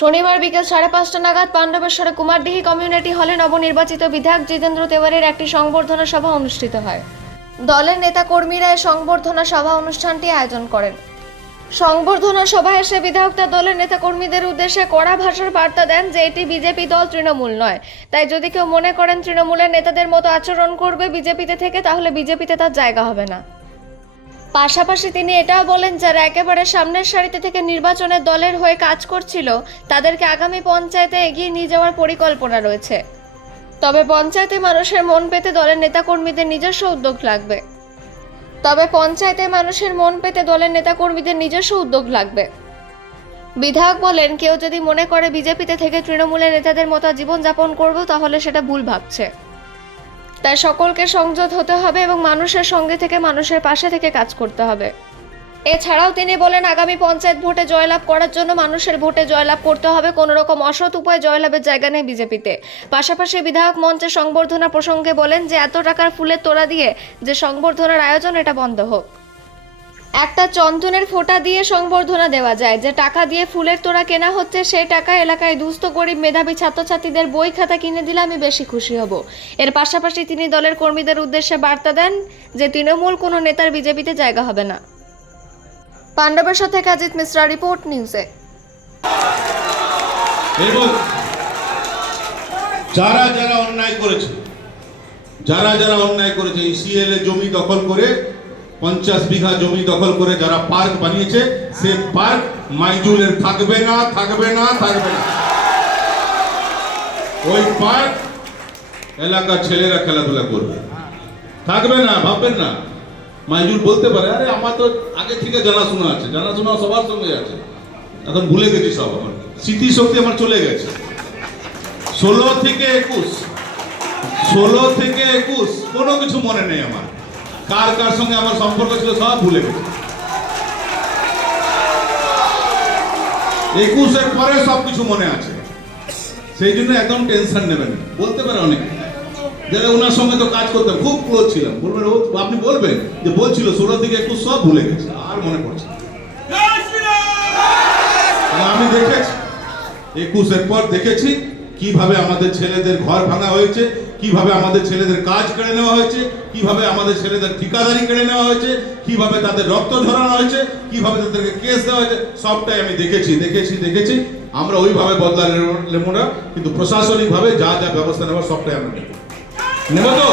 শনিবার বিকেল 5:30 নাগাদ পাণ্ডবেশ্বরে কুমারডিহি কমিউনিটি হলে নবনির্বাচিত বিধায়ক জিতেন্দ্র তেওয়ারির একটি সংবর্ধনা সভা অনুষ্ঠিত হয়। দলের নেতাকর্মীরা এই সংবর্ধনা সভা অনুষ্ঠানটি আয়োজন করেন। সংবর্ধনা সভায় এসে বিধায়ক তার দলের নেতাকর্মীদের উদ্দেশ্যে কড়া ভাষার বার্তা দেন যে এটি বিজেপি দল, তৃণমূল নয়। তাই যদি কেউ মনে করেন তৃণমূলের নেতাদের মতো আচরণ করবে বিজেপিতে থেকে, তাহলে বিজেপিতে তার জায়গা হবে না। পাশাপাশি তিনি এটাও বলেন, যারা একেবারে সামনের সারিতে থেকে নির্বাচনের দলের হয়ে কাজ করছিল তাদেরকে আগামী পঞ্চায়েতে এগিয়ে নিয়ে যাওয়ার পরিকল্পনা রয়েছে। তবে পঞ্চায়েতে মানুষের মন পেতে দলের নেতাকর্মীদের নিজস্ব উদ্যোগ লাগবে। বিধায়ক বলেন, কেউ যদি মনে করে বিজেপিতে থেকে তৃণমূলের নেতাদের মতো জীবনযাপন করবে তাহলে সেটা ভুল ভাবছে। তাই সকলকে সংযত হতে হবে এবং মানুষের সঙ্গে থেকে মানুষের পাশে থেকে কাজ করতে হবে। এছাড়াও তিনি বলেন, আগামী পঞ্চায়েত ভোটে জয়লাভ করার জন্য মানুষের ভোটে জয়লাভ করতে হবে, কোনো রকম অসৎ উপায়ে জয়লাভের জায়গা নেই বিজেপিতে। পাশাপাশি বিধায়ক মঞ্চে সংবর্ধনা প্রসঙ্গে বলেন যে এত টাকার ফুলের তোড়া দিয়ে যে সংবর্ধনার আয়োজন, এটা বন্ধ হোক। একটা চন্দনের ফোঁটা দিয়ে সংবর্ধনা দেওয়া যায়, যে টাকা দিয়ে ফুলের তোড়া কেনা হচ্ছে সেই টাকা এলাকায় দুস্থ গরিব মেধাবী ছাত্রছাত্রীদের বই খাতা কিনে দিলে আমি বেশি খুশি হব। এর পাশাপাশি তিনি দলের কর্মীদের উদ্দেশ্যে বার্তা দেন যে তৃণমূল কোনো নেতার বিজেপিতে জায়গা হবে না। পাণ্ডবেশ্বর থেকে অজিত মিশ্রা, রিপোর্ট নিউজে। যারা যারা অন্যায় করেছে ইসিএল এর জমি দখল করে 50 বিঘা জমি দখল করে যারা পার্ক বানিয়েছে, সে পার্ক মাইজুলের থাকবে না। ওই পার্ক এলাকার ছেলেরা খেলাধুলা করবে, থাকবে না। ভাববেন না, মাইজুল বলতে পারে আরে আমার তো আগে থেকে জানাশোনা আছে, জানাশোনা সবার সঙ্গে আছে, এখন ভুলে গেছি সব, আমার স্মৃতিশক্তি আমার চলে গেছে। 16 থেকে 21 কোনো কিছু মনে নেই আমার, কার কার সঙ্গে আমার সম্পর্ক ছিল সব ভুলে গেছে। 21-এর পরে সবকিছু মনে আছে, সেই জন্য একদম টেনশন নেবেন। বলতে পারে অনেকে যারা ওনার সঙ্গে তো কাজ করতে খুব ক্লোজ ছিলাম, বলবেন আপনি বলবেন যে বলছিল 16 থেকে 21 সব ভুলে গেছে, আর মনে পড়ছে। আমি দেখেছি 21-এর পর দেখেছি কিভাবে আমাদের ছেলেদের ঘর ভাঙা হয়েছে, কিভাবে আমাদের ছেলেদের কাজ কেড়ে নেওয়া হয়েছে, কিভাবে আমাদের ছেলেদের ঠিকাদারি কেড়ে নেওয়া হয়েছে, কিভাবে তাদের রক্ত ঝরানো হয়েছে, কিভাবে তাদেরকে কেস দেওয়া হয়েছে, সবটাই আমি দেখেছি। আমরা ওইভাবে বদলা নেব না, কিন্তু প্রশাসনিকভাবে যা যা ব্যবস্থা নেওয়া সবটাই আমরা নেব তো।